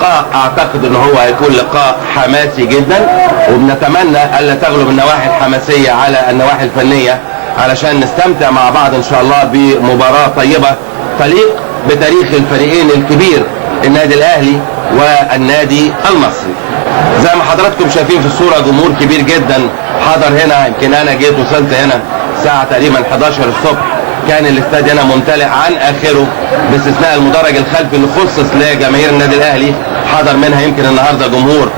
اللقاء اعتقد ان هو هيكون لقاء حماسي جدا، وبنتمنى الا تغلب النواحي الحماسية على النواحي الفنية علشان نستمتع مع بعض ان شاء الله بمباراة طيبة تليق بتاريخ الفريقين الكبير النادي الاهلي والنادي المصري. زي ما حضراتكم شايفين في الصورة جمهور كبير جدا حضر هنا. يمكن انا جيت وصلت هنا الساعة تقريبا 11 الصبح، كان الاستاد هنا ممتلئ عن اخره باستثناء المدرج الخلفي اللي خصص لجماهير النادي الاهلي، حضر منها يمكن النهارده جمهور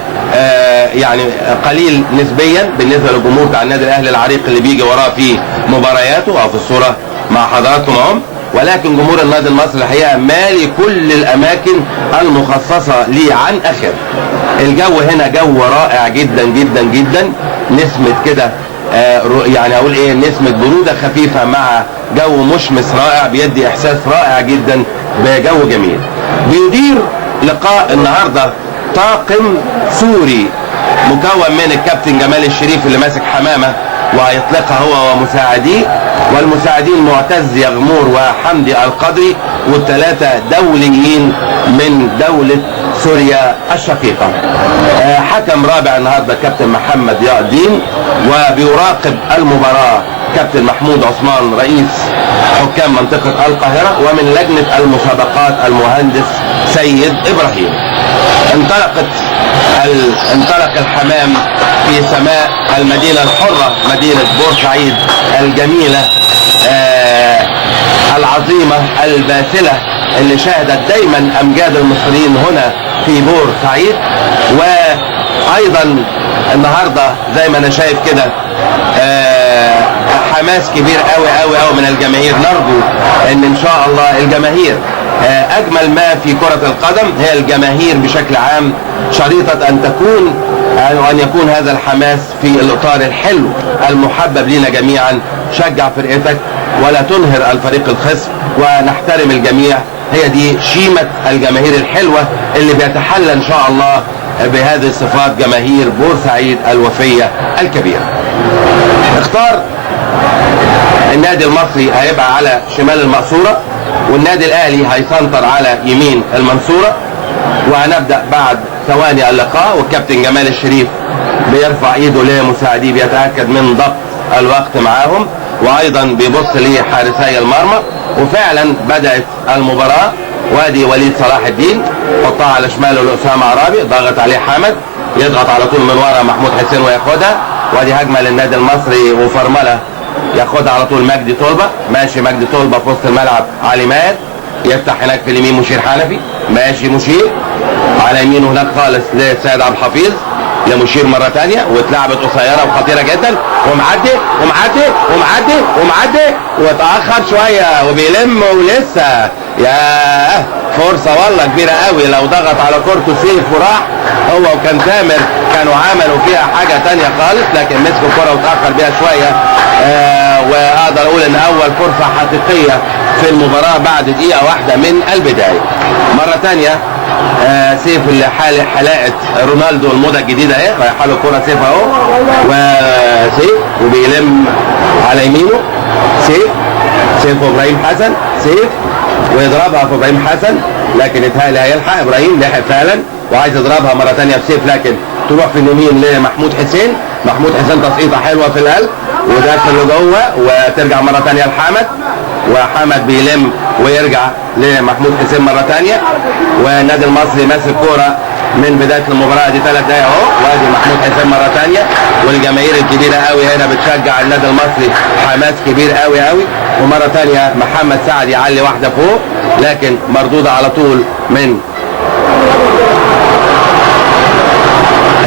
يعني قليل نسبيا بالنسبه للجمهور بتاع النادي الاهلي العريق اللي بيجي وراه في مبارياته او في الصوره مع حضراتكم اهم. ولكن جمهور النادي المصري الحقيقه مالي كل الاماكن المخصصه ليه عن اخر. الجو هنا جو رائع جدا جدا جدا، نسمه كده يعني اقول ايه، نسمه بروده خفيفه مع جو مشمس رائع بيدي احساس رائع جدا بجو جميل. بيدير لقاء النهارده طاقم سوري مكون من الكابتن جمال الشريف اللي ماسك حمامه وهيطلقها هو ومساعديه، والمساعدين معتز يغمور وحمدي القدري، والثلاثه دوليين من دوله سوريا الشقيقه. حكم رابع النهارده كابتن محمد ضياء الدين، وبيراقب المباراه كابتن محمود عثمان رئيس حكام منطقه القاهره، ومن لجنه المسابقات المهندس سيد ابراهيم. انطلق الحمام في سماء المدينة الحرة مدينة بورسعيد الجميلة العظيمة الباسلة اللي شهدت دايما امجاد المصريين هنا في بورسعيد. وايضا النهاردة زي ما انا شايف كده حماس كبير قوي قوي قوي من الجماهير. نرجو ان شاء الله الجماهير اجمل ما في كرة القدم هي الجماهير بشكل عام، شريطة ان يكون هذا الحماس في الاطار الحلو المحبب لنا جميعا. شجع فرقتك ولا تنهر الفريق الخصم، ونحترم الجميع. هي دي شيمة الجماهير الحلوة اللي بيتحلى ان شاء الله بهذه الصفات جماهير بورسعيد الوفية الكبيرة. اختار النادي المصري هيبقى على شمال المقصورة، والنادي الاهلي هيسنطر على يمين المنصورة. وهنبدأ بعد ثواني اللقاء، والكابتن جمال الشريف بيرفع ايده لمساعديه بيتأكد من ضبط الوقت معاهم، وايضا بيبص لحارسي المرمى. وفعلا بدأت المباراة. وادي وليد صلاح الدين حطها على شماله لأسامة عرابي، ضغط عليه حمد، يضغط على طول من ورا محمود حسين وياخدها. وادي هجمة للنادي المصري وفرملة ياخدها على طول مجدي طلبة. ماشي مجدي طلبة في وسط الملعب، علي ماهر يفتح هناك في اليمين مشير حنفي. ماشي مشير على يمينه هناك خالص لسيد عبد الحفيظ، لمشير مرة تانية، واتلعبت قصيرة وخطيرة جدا، ومعدي واتأخر شوية وبيلم ولسه. ياه فرصة والله كبيرة قوي، لو ضغط على كورته سيف وراح هو وكان تامر كانوا عملوا فيها حاجة تانية خالص، لكن مسكوا الكرة وتأخر بيها شوية. واقدر اقول ان اول فرصة حقيقية في المباراة بعد دقيقة واحدة من البداية. مرة تانية سيف اللي حلقة رونالدو الموضة الجديدة اهي، رايحة له الكرة سيف اهو، وسيف وبيلم على يمينه سيف وابراهيم حسن، سيف ويضربها في ابراهيم حسن، لكن اتهيألي هيلحق ابراهيم، لحق فعلا وعايز يضربها مرة تانية بسيف، لكن تروح في اليمين لمحمود حسين. محمود حسين تصعيدة حلوة في القلب وداخل لجوه، وترجع مرة تانية لحمد، وحمد بيلم ويرجع لمحمود حسين مرة تانية. والنادي المصري ماسك كورة من بداية المباراة دي 3 دقايق اهو، وادي محمود حسين مرة تانية. والجماهير الكبيرة قوي هنا بتشجع النادي المصري، حماس كبير قوي قوي. ومرة تانية محمد سعد يعلي واحدة فوق، لكن مردودة على طول من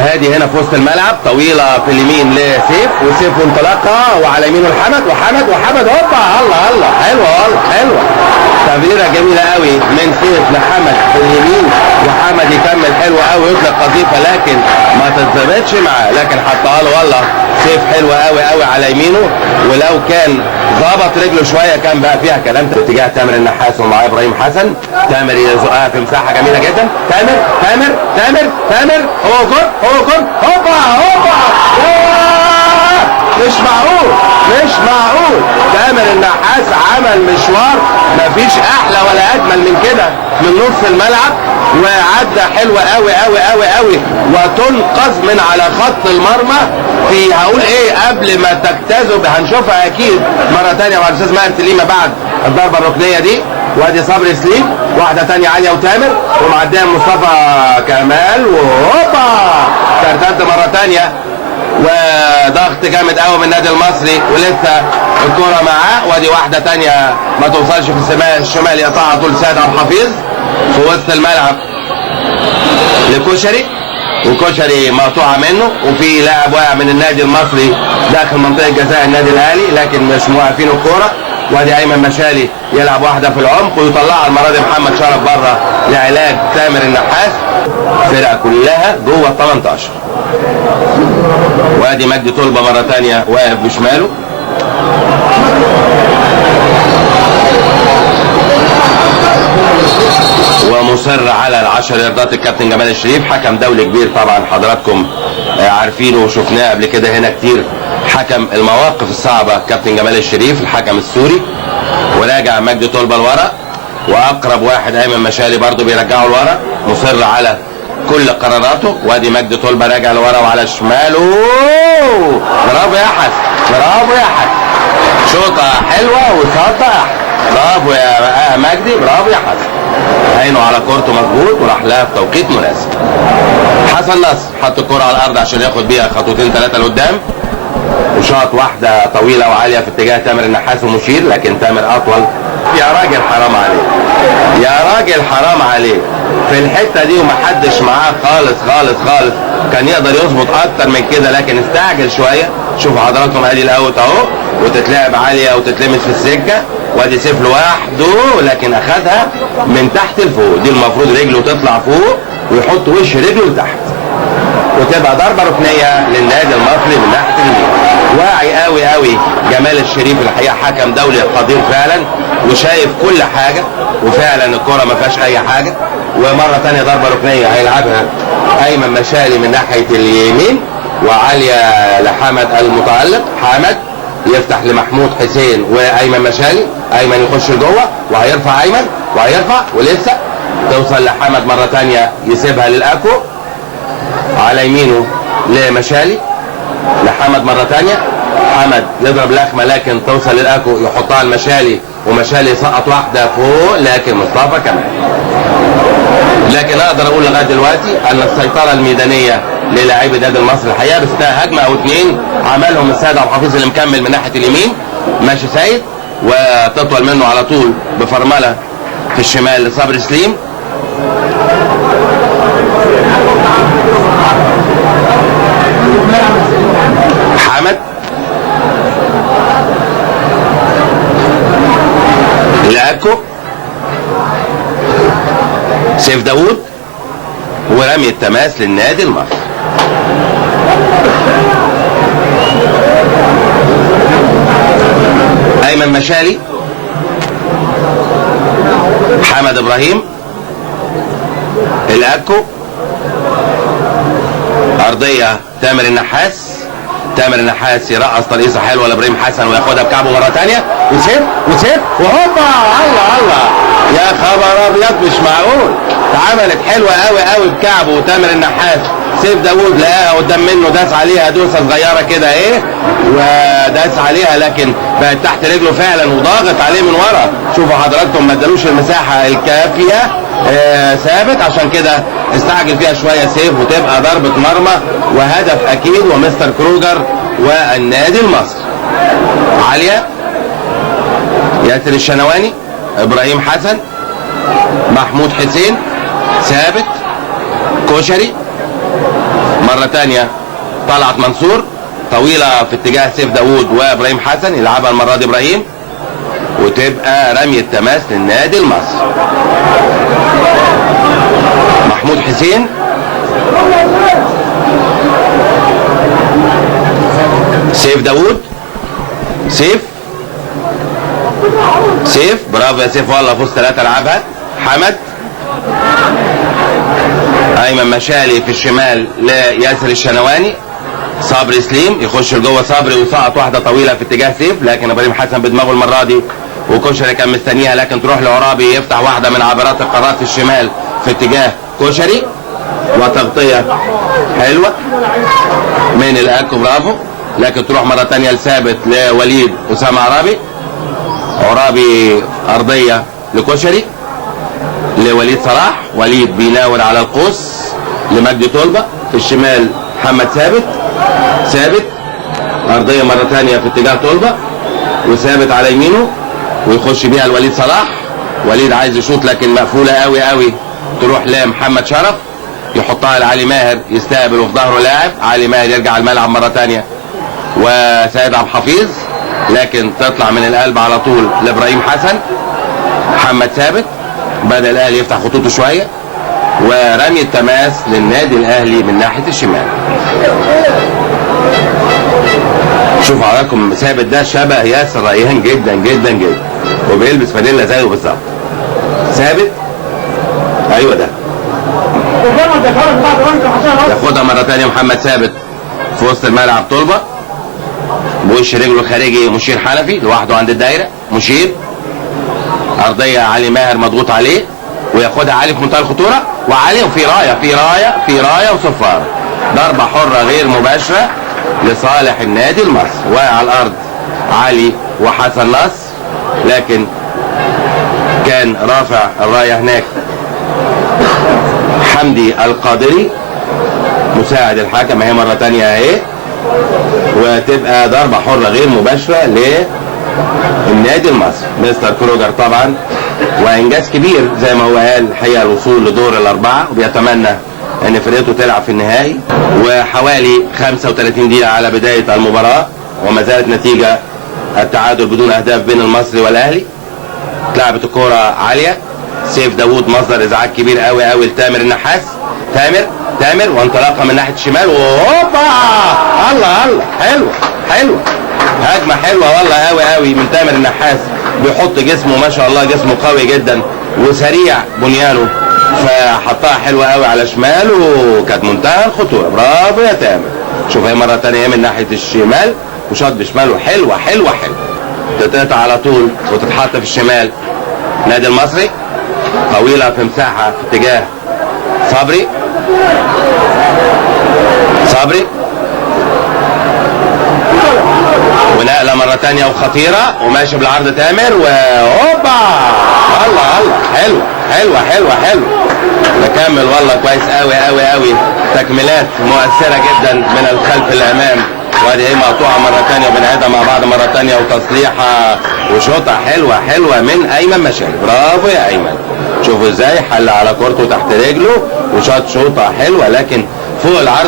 هادي هنا في وسط الملعب، طويلة في اليمين لسيف، وسيف انطلاقها وعلى يمينه الحمد، وحمد هوبا، الله حلوة والله حلوة، تمريرة جميلة قوي من سيف لحمد في اليمين، وحمد يكمل حلوة قوي يطلق قذيفة لكن ما تتظبطش معاه، لكن حطها له والله سيف حلوة قوي على يمينه. ولو كان ظبط رجله شوية كان بقى فيها كلام. في اتجاه تامر النحاس ومعاه ابراهيم حسن، تامر يزقها في مساحة جميلة جدا، تامر هو جول هوبا مش معقول مش معقول. تامر النحاس عمل مشوار مفيش احلى ولا اجمل من كده من نص الملعب، وعدى حلوة قوي قوي قوي قوي، وتنقذ من على خط المرمى في هقول ايه قبل ما تجتذب. هنشوفها اكيد مرة تانية مع الاستاذ ماهر سليمة بعد الضربة الركنية دي. وادي صبري سليم، واحدة تانية عليا وتامر، ومعدية مصطفى كمال، وهوبا ترتد مرة تانية، وضغط جامد قوي من النادي المصري، ولسه الكرة معاه. وادي واحدة تانية ما توصلش في الشمال، يقطعها طول سيد عبد الحفيظ في وسط الملعب لكشري، وكشري مقطوعة منه، وفي لاعب واقع من النادي المصري داخل منطقة جزاء النادي الاهلي لكن مش موقفين الكورة. وادي ايمن مشالي يلعب واحدة في العمق ويطلعها المرة دي محمد شرف بره لعلاج تامر النحاس. الفرقة كلها جوه ال 18. وادي مجدي طلبة مرة تانية واقف بشماله، ومصر على ال10 ياردات. الكابتن جمال الشريف حكم دولي كبير طبعا حضراتكم عارفينه وشفناه قبل كده هنا كتير، حكم المواقف الصعبة كابتن جمال الشريف الحكم السوري. وراجع مجدي طلبة لورا، واقرب واحد ايمن مشالي برضه بيرجعه لورا، مصر على كل قراراته. وادي مجدي طلبة راجع لورا وعلى شماله، برافو يا حسن برافو يا حسن، شوطة حلوة وصدة يا حسن، برافو يا مجدي برافو يا حسن، عينه على كورته مظبوط وراح لها في توقيت مناسب. حسن نصر حط الكرة على الارض عشان ياخد بيها خطوتين ثلاثة لقدام، وشاط واحدة طويلة وعالية في اتجاه تامر النحاس ومشير، لكن تامر اطول. يا راجل حرام عليك يا راجل حرام عليك في الحتة دي، ومحدش معاه خالص خالص خالص، كان يقدر يظبط اكتر من كده لكن استعجل شوية. شوفوا حضراتكم ادي الاوت اهو، وتتلعب عالية وتتلمس في السكة، وادي سيف لوحده لكن اخدها من تحت لفوق. دي المفروض رجله تطلع فوق ويحط وش رجله لتحت، وتبقى ضربة ركنية للنادي المصري من ناحية اليمين. واعي قوي قوي جمال الشريف الحقيقة، حكم دولي قدير فعلا وشايف كل حاجة، وفعلا الكرة ما فيهاش اي حاجة. ومرة تانية ضربة ركنية هيلعبها ايمن مشالي من ناحية اليمين، وعالية لحمد المتألق. حمد يفتح لمحمود حسين وايمن مشالي، ايمن يخش جوه وهيرفع ايمن وهيرفع، ولسه توصل لحمد مرة تانية يسيبها للاكو على يمينه لمشالي، لحمد مرة تانية، حمد يضرب لخمة لكن توصل للاكو يحطها المشالي، ومشالي يسقط واحدة فوق لكن مصطفى كمان. لكن اقدر اقول لغايه دلوقتي ان السيطره الميدانيه للاعبي النادي المصري الحقيقه، بس هجمه او اتنين عملهم السيد عبد الحفيظ اللي مكمل من ناحيه اليمين، ماشي سيد وتطول منه على طول بفرمله في الشمال لصبري سليم. حمد لاكو، سيف داوود، ورمي التماس للنادي المصري. ايمن مشالي، حمد ابراهيم، الاكو، ارضيه تامر النحاس، تامر النحاس يرقص ترقيصه حلوه لابراهيم حسن وياخدها بكعبه مره ثانيه، وسيف وهوبا، الله الله يا خبر ابيض، مش معقول، اتعملت حلوه قوي قوي بكعبه وتامر النحاس. سيف داوود لقاها قدام منه، داس عليها دوسه صغيره كده ايه، وداس عليها لكن بقت تحت رجله فعلا وضاغط عليه من ورا. شوفوا حضراتكم ما ادالوش المساحه الكافيه ثابت، عشان كده استعجل فيها شويه سيف، وتبقى ضربه مرمى وهدف اكيد، ومستر كروجر والنادي المصري. عاليه، ياسر الشنواني، ابراهيم حسن، محمود حسين، ثابت، كشري، مرة تانية طلعت منصور، طويلة في اتجاه سيف داوود وابراهيم حسن، يلعبها المرة دي ابراهيم، وتبقى رمي التماس للنادي المصري. محمود حسين، سيف داوود، سيف برافو يا سيف والله، فوز 3 لعبها. حمد، ايمن مشالي في الشمال لياسر الشنواني، صبري سليم يخش لجوه صبري وسقط واحده طويله في اتجاه سيف، لكن ابراهيم حسن بدماغه المره دي وكشري كان مستنيها، لكن تروح لعرابي يفتح واحده من عبرات القارات الشمال في اتجاه كشري، وتغطيه حلوه من الاكو برافو، لكن تروح مره ثانيه لثابت لوليد اسامه عرابي. عرابي ارضيه لكشري لوليد صلاح، وليد بيناور على القوس لمجدي طلبه في الشمال، محمد ثابت ارضيه مره ثانيه في اتجاه طلبه وثابت على يمينه ويخش بيها لوليد صلاح. وليد عايز يشوط لكن مقفوله قوي قوي، تروح لمحمد شرف يحطها لعلي ماهر يستقبل وفي ظهره لاعب، علي ماهر يرجع الملعب مره ثانيه وسيد عبد الحفيظ، لكن تطلع من القلب على طول لابراهيم حسن. محمد ثابت بدأ الاهلي يفتح خطوطه شويه، ورمي التماس للنادي الاهلي من ناحيه الشمال. شوفوا حضراتكم ثابت ده شبه ياسر ريان جدا جدا جدا، وبيلبس فانيلا زيه بالظبط. ثابت ايوه ده ياخدها مره ثانيه محمد ثابت في وسط الملعب، طلبه بوش رجله الخارجي مشير حنفي لوحده عند الدايره، مشير ارضيه علي ماهر مضغوط عليه وياخدها علي في منتهى الخطوره، وعلي وفي رايه وصفاره، ضربه حره غير مباشره لصالح النادي المصري. واقع على الارض علي وحسن نصر، لكن كان رافع الرايه هناك حمدي القادري مساعد الحكم اهي مره ثانيه اهي، وتبقى ضربه حره غير مباشره للنادي المصري. مستر كروجر طبعا وانجاز كبير زي ما هو قال الحقيقه الوصول لدور الاربعه، وبيتمنى ان فرقته تلعب في النهائي. وحوالي 35 دقيقه على بدايه المباراه، وما زالت نتيجه التعادل بدون اهداف بين المصري والاهلي. اتلعبت الكوره عاليه، سيف داوود مصدر ازعاج كبير قوي قوي لتامر النحاس. تامر وانطلاقه من ناحيه الشمال، وهوبا الله حلوه هجمه حلوه والله قوي من تامر النحاس، بيحط جسمه ما شاء الله، جسمه قوي جدا وسريع بنيانه، فحطها حلوه قوي على شمال وكانت منتهى الخطوره. برافو يا تامر. شوف هي مره ثانيه من ناحيه الشمال وشاط بشماله، حلوه تتقطع على طول وتتحط في الشمال. نادي المصري طويله في مساحه في اتجاه صبري ونقله مره ثانيه وخطيره وماشي بالعرض تامر، وهوبا الله حلوه نكمل والله كويس قوي تكميلات مؤثره جدا من الخلف للامام، وادي ايه مقطوعه مره ثانيه وبنعيدها مع بعض مره ثانيه وتصليحه وشوطه حلوه من ايمن مشاري. برافو يا ايمن، شوفوا ازاي حل على كورته تحت رجله وشاط شوطه حلوه لكن فوق العرض.